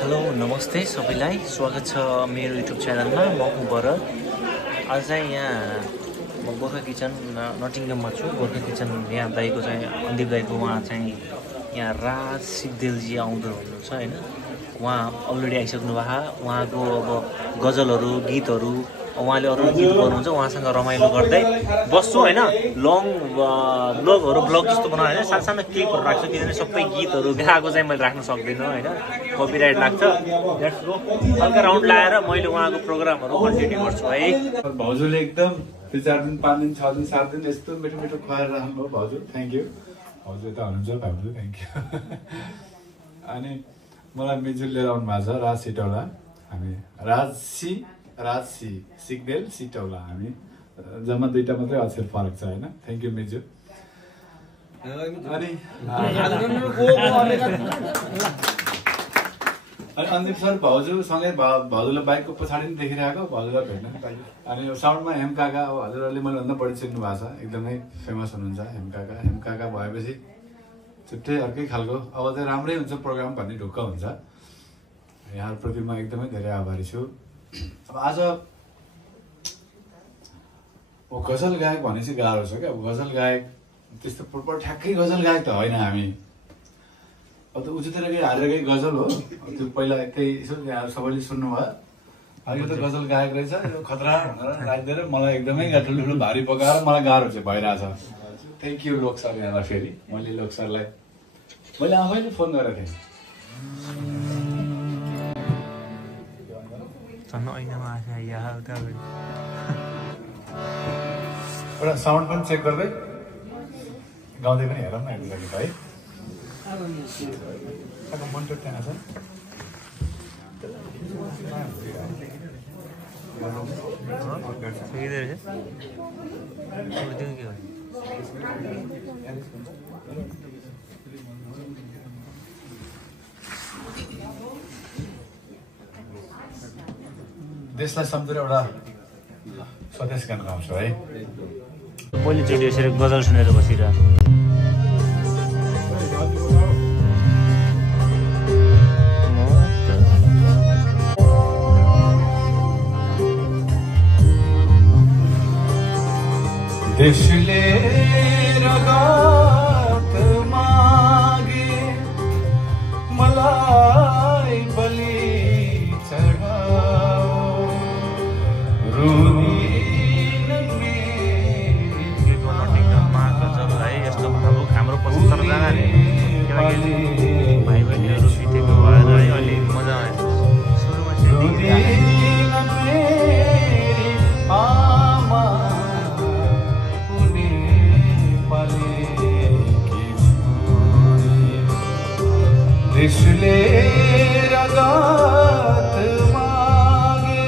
Hello नमस्ते सबैलाई स्वागत छ मेरो युट्युब च्यानलमा। म हुँ भरत। आज चाहिँ यहाँ म गोर्खा किचन नटिङडममा छु। गोर्खा किचन यहाँ दाइको चाहिँ अन्दिप दाइको उहाँ चाहिँ यहाँ राज सिग्देलजी आउँदो हुनुहुन्छ हैन। उहाँ अलरेडी आइसक्नु भएको। उहाँको अब गजलहरू गीतहरू उहाँले अरू गीत गर्नुहुन्छ। उहाँसँग रमाइलो गर्दै बस्छु हैन। लङ ब्लग जस्तो बनाएर हैन सानो क्लिपहरू राख्छु, किनभने सबै गीतहरू गाएको चाहिँ मैले राख्न सक्दिनँ हैन, कपिराइट लाग्छ। Let's go. हल्का राउन्ड लाएर मैले उहाँको प्रोग्रामहरू कन्टिन्यू गर्छु है। भाउजूले एकदम 3-4 दिन 5 दिन 6 दिन 7 दिन यस्तो मिठो मिठो खुवाएर राख्नुभयो भाउजू। थ्याङ्क यू भाउजू। त हुनुहुन्छ भाउजू, थ्याङ्क यू। अनि मलाई मिजुल लिएर आउनु भएको छ राज सिटौला। हामी राजसी सिग्देल सिटौला, हामी जम्मा दुईटा मात्रै अक्षर फरक छ हैन। Thank you Miju. अनि अन्दिप सर भाउजूसँगै भाउजूलाई बाइकको पछाडि नै देखिरहेको, भाउजूलाई भेट्न नि पाइयो। अनि साउन्डमा हेम काका, अब हजुरहरूले मैले भन्दा बढी चिन्नु भएको छ, एकदमै फेमस हुनुहुन्छ हेम काका भएपछि छुट्टै अर्कै खालको अब चाहिँ राम्रै हुन्छ प्रोग्राम भन्ने ढुक्क हुन्छ। यहाँहरूप्रति म एकदमै धेरै आभारी छु। अब आज गजल गायक भने चाहिँ गाह्रो छ क्या। अब गजल गायक त्यस्तो प्रोपर ठ्याक्कै गजल गायक त होइन हामी। अब त उचित हालेकै गजल हो त्यो, पहिला एकै यसो सबैले सुन्नुभयो। अब यो त गजल गायक रहेछ, यो खतरा भनेर राखिदिएर मलाई एकदमै ठुलो भारी पकाएर मलाई गाह्रो चाहिँ भइरहेछ। थ्याङ्क यू लोक सर। यहाँलाई फेरि मैले लोक सरलाई मैले आफैले फोन गरेको थिएँ। एउटा साउन्ड पनि चेक गर्दै गाउँदै पनि हेरौँ न एक लागि भाइ। मन्टर त्यहाँ छ देशलाई सम्झेर एउटा स्वदेश गान गाउँछु है। पहिलोचोटि यसरी गजल सुनेर बसिरहेको देशले रगत मागे मलाई बलि चढाओ रुदिन मेरी गजल है। यस्तो भावुक हाम्रो 75 जनाले भाइ बहिनीहरू बितेको भएर है अहिले मजा आयो। सुरुमा चाहिँ देशले रगत मागे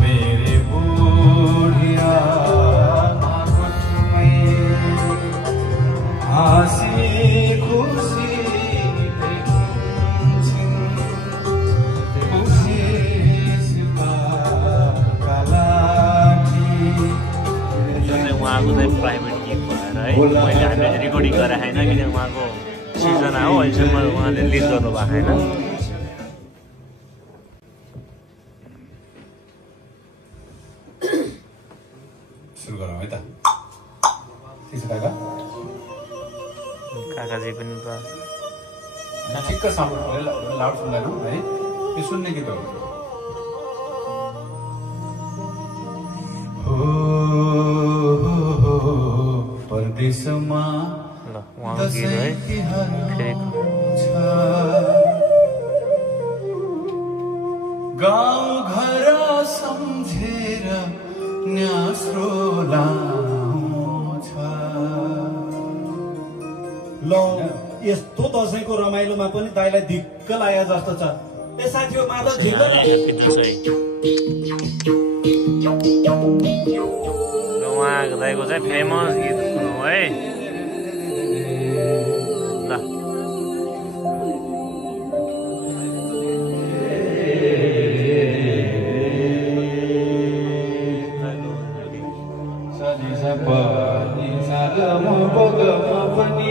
मेरे बुढ़िया हाँसी खुसी उहाँको चाहिँ प्राइभेट गीत भएर है मैले हामीले रेकर्डिङ गरेर होइन, किनभने उहाँको सिजना हो। अहिलेसम्म उहाँले लिड गर्नु भएको छैन। सुरु गरौँ है त। काकाजी पनि ठिक्क साउन्ड लाउड सुन्दैनौँ है। यो सुन्ने गीत हो। परदेशमा गाउँ घर सम्झेर न्यास्रो लाउँछ। ल यस्तो दसैँको रमाइलोमा पनि दाइलाई धिक्क लाग्यो जस्तो छ। ए साथी हो माधव झिल्लो उहाँको दाइको चाहिँ फेमस गीत सुनौ है। ल पनि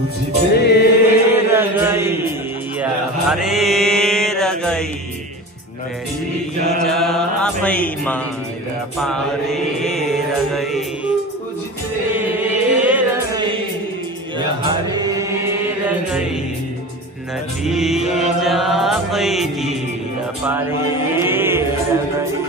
उझिएर गई या हरेर गई नतिज आफैमा पारेर गई उझिएर गई या हरेर गई नतिज आफैतिर पारेर गई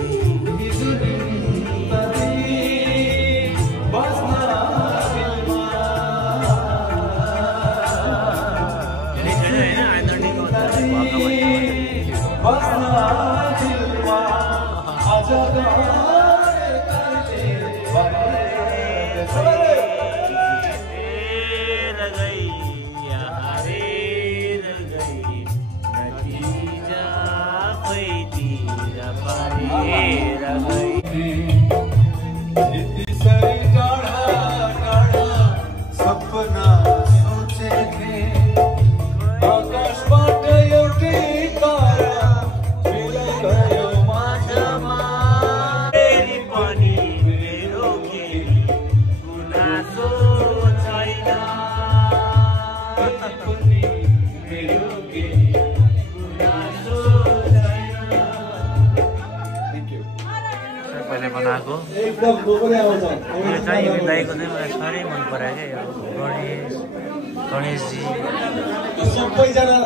सपना सोचे थे आकाशबाट एउटै तारा मिलायो माझमा फेरि पनि मेरो केही गुनासो छैन मेरो केही गुनासो छैन। सबैले बनाएको एकदम गोबरे आउँछ यो चाहिँ यो दाइको चाहिँ मलाई साह्रै मन परायो क्या यो गणेशजी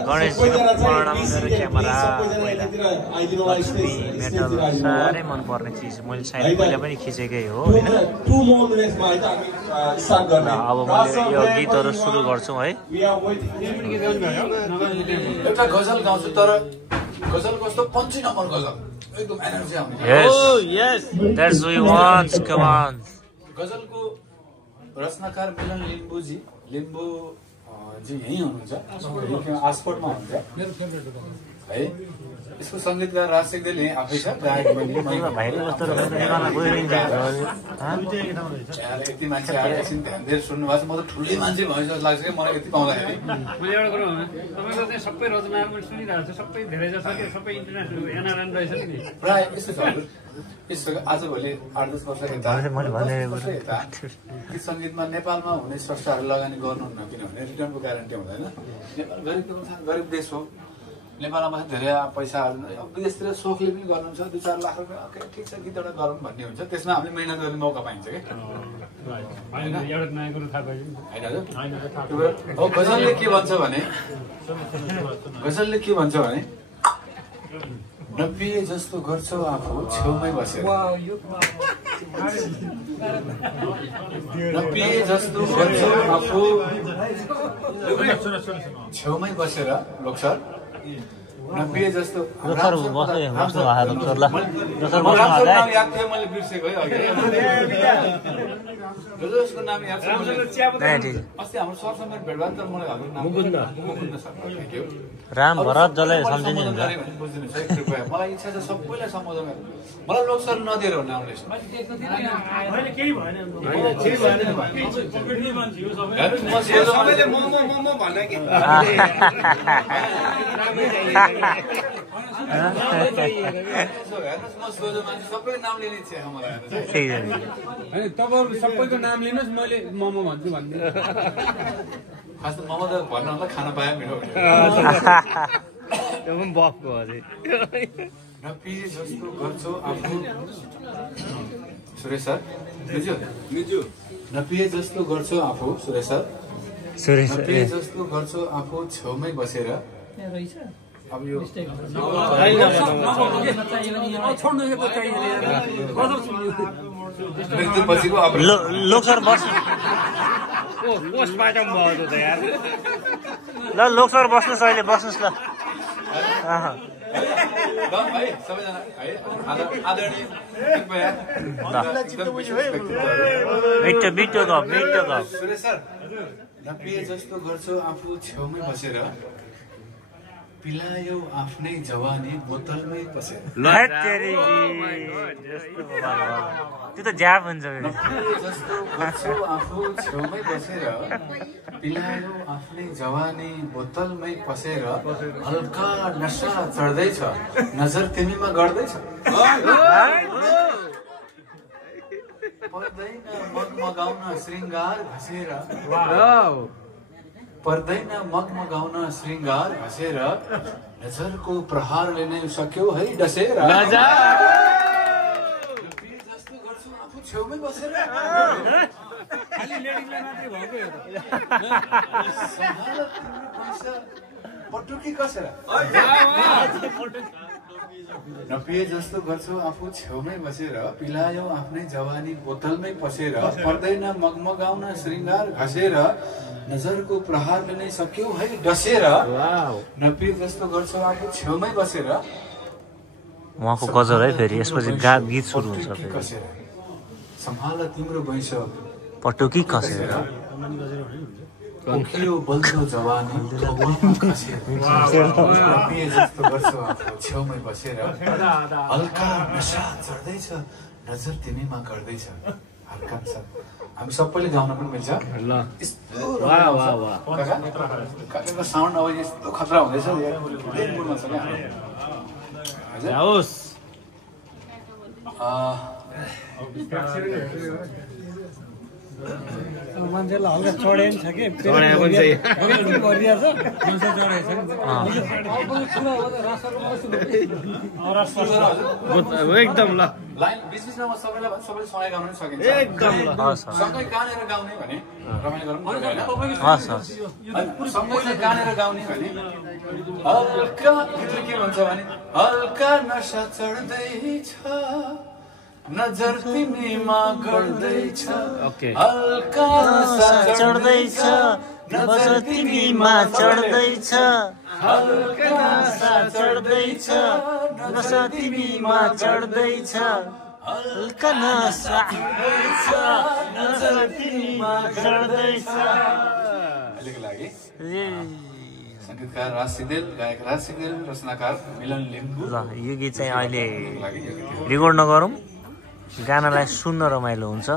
गणेशजीको प्रणाम मेरो क्यामेरा मेटल साह्रै मन पर्ने चिज मैले सायद पहिला पनि खिचेकै हो होइन। अब मैले यो गीतहरू सुरु गर्छु है। एउटा गजल गाउँछु तर गजल कस्तो 5 नम्बर गजल एकदम एनर्जी आउने। Yes, that's we want. Come on. गजलको रचनाकार मिलन लिम्बूजी लिम्बू जी यही हुनुहुन्छ आसपोर्टमा हुनुहुन्छ है। यसको सङ्गीतकार राजशेख देल यही आफै छ गायक पनि यति मान्छे आएर एकछिन ध्यान दिएर सुन्नु भएको छ। म त ठुलै मान्छे भयो जस्तो लाग्छ कि मलाई यति पाउँदाखेरि मैले एउटा कुरो तपाईँको चाहिँ सबै रचनाहरू पनि सुनिरहेको छु सबै धेरै जस्तो के सबै इन्टरनेसनल एनआरएन रहेछ नि प्राय यस्तो छ हजुर। यस्तो आजभोलि 8-10 वर्ष यता गीत सङ्गीतमा नेपालमा हुने स्रष्टाहरू लगानी गर्नुहुन्न किनभने रिटर्नको ग्यारेन्टी हुँदैन। नेपाल गरिब देश हो। नेपालमा धेरै पैसाहरू विदेशतिर सोखले पनि गर्नुहुन्छ 2-4 लाख रुपियाँ ओके ठिक छ गीत एउटा गरौँ भन्ने हुन्छ। त्यसमा हामीले मेहनत गर्ने मौका पाइन्छ कि एउटा नयाँ कुरो थाहा पाइयो होइन हो। गजलले के भन्छ भने नपिए जस्तो गर्छौ आफू छेउमै बसेर नपिए जस्तो गर्छौ आफू छेउमै बसेर लोकसर नपिए जस्तो याद थियो मैले बिर्सेको है अघि नाम याद छ अस्ति हाम्रो सरसँग भेट भयो तर मलाई हजुर Mukund sir thank you Ram Bharat जसलाई सम्झिने हुन्छ बुझिदिनुहोस् है कृपया मलाई इच्छा छ सबैलाई सम्बोधन मलाई लोकसर नदिएर हो नामले सबै नाम लिने इच्छा छ मलाई तपाईँहरू सबैको नाम लिनुहोस् मैले मोमो भन्छु भन्दै खास त मोमो त भन्नु खाना पायो मिठो बफको अझै नपिए जस्तो गर्छौ आफू सुरेश सर नपिए जस्तो गर्छौ आफू सुरेश सर नपिए जस्तो गर्छौ आफू छेउमै बसेर अब यो लोकसर बस्नु पोस्टमार्टम भयो त यार ल लोकसर बस्नुहोस् अहिले बस्नुहोस् ल सबैजना है आदरणीय मिठो गफ सुरेश सर नपिए जस्तो गर्छौ आफू छेउमै बसेर पिलायो आफ्नै जवानी बोतलमै पसेर त्यो त ज्याप हुन्छ जस्तो गर्छौ आफू छेउमै बसेर पिलायो आफ्नै जवानी बोतलमै पसेर हल्का नशा चढ्दैछ नजर तिमीमा गर्दैछ पर्दैन मगाउन श्रृङ्गार घसेर पर्दैन मगमगाउन श्रृङ्गार घसेर नजरको प्रहारले नै सक्यो है डसेर जस्तो गर्छु आफू छेउमै बसेर खाली लेडिजलाई मात्रै भएको यो पैसा पटुकी कसेर नपिए जस्तो गर्छु आफू छेउमै बसेर पिलायो आफ्नै जवानी बोतलमै पसेर पर्दैन मगमगाउन श्रृङ्गार घसेर नजरको प्रहारले नै सक्यो है डसेर नपिए जस्तो गर्छु आफू छेउमै बसेर उहाँको गजल है फेरि यसपछि गीत सुरु हुन्छ कसेर सम्हाल तिम्रो वैश पटुकी कसेर पोखियो बल्दो जवानी नपिए जस्तो गर्छु आफू छेउमै बसेर हल्का नशा चढ्दैछ नजर तिमीमा गर्दैछ हल्का नशा हामी सबैले गाउन पनि मिल्छ काकाको साउन्ड अब यस्तो खतरा हुँदैछ मुडमा छ क्या मान्छेलाई हल्का चढे पनि छ कि एकदम ल लाइन बिचबिचमा म सबैले सँगै गाउन पनि सकिन्छ एकदम ल सँगै गानेर गाउने भने रमाइलो गरौँ हस् सँगैले गानेर गाउने भने हल्का भित्र के भन्छ भने हल्का नशा चढ्दैछ नजर तिमीमा गर्दैछ हल्का नशा चढ्दैछ नजर तिमीमा चढ्दैछ हल्का नशा चढ्दैछ नशा तिमीमा चढ्दैछ हल्का नशा चढ्दैछ नजर तिमीमा चढ्दैछ अहिलेको लागि संगीतकार राज सिंहदेल गायक राज सिंहदेल रचनाकार मिलन लिम्बू ल यो गीत चाहिँ अहिले रेकर्ड नगरौँ गानालाई सुन्न रमाइलो हुन्छ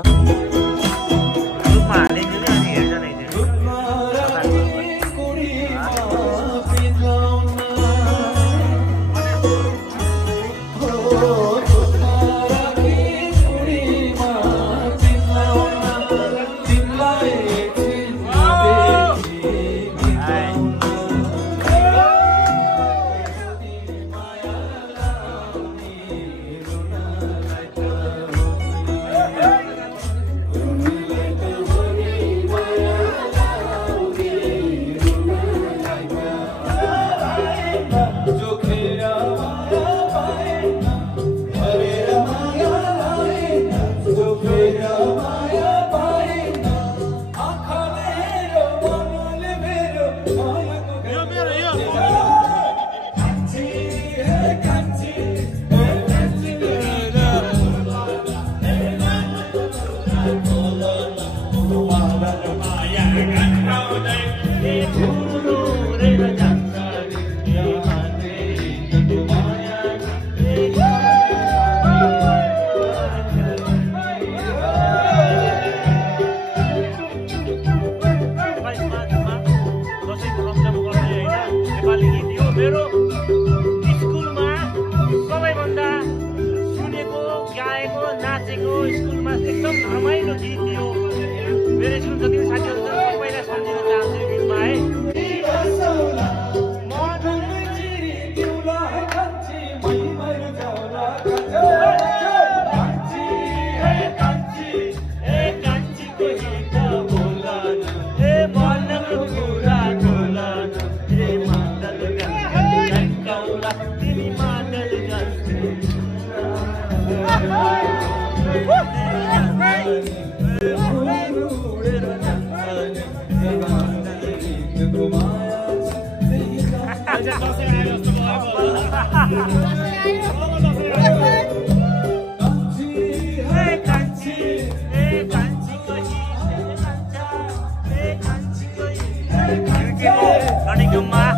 Running to my